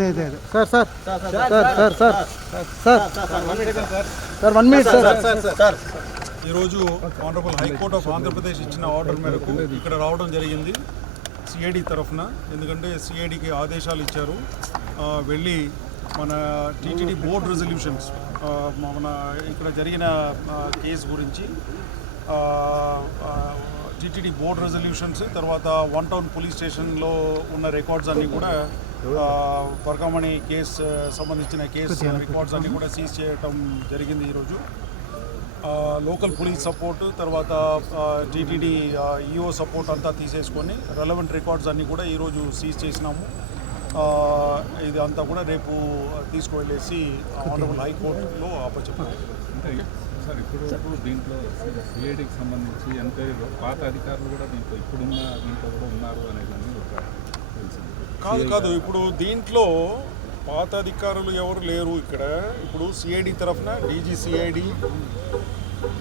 అదే అదే అదే sir sir sir sir sir sir 1 minute sir. ఈరోజు ఆనరబుల్ హైకోర్ట్ ఆఫ్ ఆంధ్రప్రదేశ్ ఇచ్చిన ఆర్డర్ మేరకు ఇక్కడ రావడం జరిగింది సిఐడి తరఫున. ఎందుకంటే సిఐడికి ఆదేశాలు ఇచ్చారు, వెళ్ళి మన టీటీడీ బోర్డ్ రెజల్యూషన్స్, మన ఇక్కడ జరిగిన కేసు గురించి టీటీడీ బోర్డ్ రెజల్యూషన్స్, తర్వాత 1 టౌన్ పోలీస్ స్టేషన్లో ఉన్న రికార్డ్స్ అన్నీ కూడా పరకామణి కేసు సంబంధించిన కేసు రికార్డ్స్ అన్నీ కూడా సీజ్ చేయటం జరిగింది ఈరోజు. లోకల్ పోలీస్ సపోర్ట్, తర్వాత టీటీడీ ఈఓ సపోర్ట్ అంతా తీసేసుకొని రెలవెంట్ రికార్డ్స్ అన్నీ కూడా ఈరోజు సీజ్ చేసినాము. ఇది అంతా కూడా రేపు తీసుకువెళ్ళేసి ఆనరబుల్ హైకోర్టులో అప్పచెప్పాము. సార్ ఇప్పుడు దీంట్లో సిఐడికి సంబంధించి ఎంక్వైరీలో పాత అధికారులు కూడా దీంట్లో కూడా ఉన్నారు అనేది ఒక కాదు ఇప్పుడు దీంట్లో పాత అధికారులు ఎవరు లేరు ఇక్కడ. ఇప్పుడు సిఐడి తరఫున డీజీసీఐడి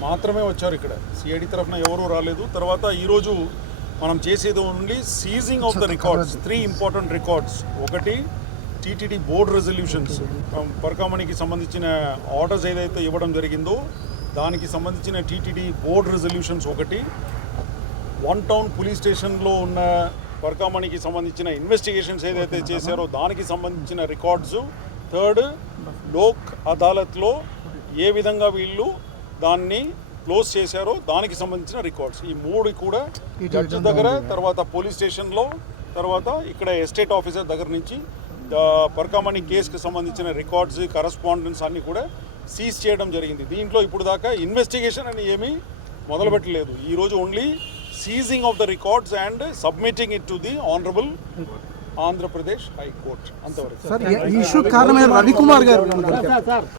మాత్రమే వచ్చారు. ఇక్కడ సిఐడి తరఫున ఎవరూ రాలేదు. తర్వాత ఈరోజు మనం చేసేది only seizing of the records, 3 important records. ఒకటి టీటీడీ బోర్డ్ రెజల్యూషన్స్, పరకామణికి సంబంధించిన ఆర్డర్స్ ఏదైతే ఇవ్వడం జరిగిందో దానికి సంబంధించిన టీటీడీ బోర్డ్ రెజల్యూషన్స్ ఒకటి, 1 టౌన్ పోలీస్ స్టేషన్లో ఉన్న పరకామణికి సంబంధించిన ఇన్వెస్టిగేషన్స్ ఏదైతే చేశారో దానికి సంబంధించిన రికార్డ్స్, థర్డ్ లోక్ అదాలత్లో ఏ విధంగా వీళ్ళు దాన్ని క్లోజ్ చేశారో దానికి సంబంధించిన రికార్డ్స్. ఈ 3 కూడా జడ్జి దగ్గర, తర్వాత పోలీస్ స్టేషన్లో, తర్వాత ఇక్కడ ఎస్టేట్ ఆఫీసర్ దగ్గర నుంచి పరకామణి కేసుకి సంబంధించిన రికార్డ్స్, కరస్పాండెన్స్ అన్నీ కూడా సీజ్ చేయడం జరిగింది. దీంట్లో ఇప్పుడు దాకా ఇన్వెస్టిగేషన్ అని ఏమీ మొదలుపెట్టలేదు. ఈరోజు only seizing of the records and submitting it to the honourable Andhra Pradesh high court అంతవరకు. సార్ ఈ ఇష్యూ కారణమైన రవికుమార్ గారు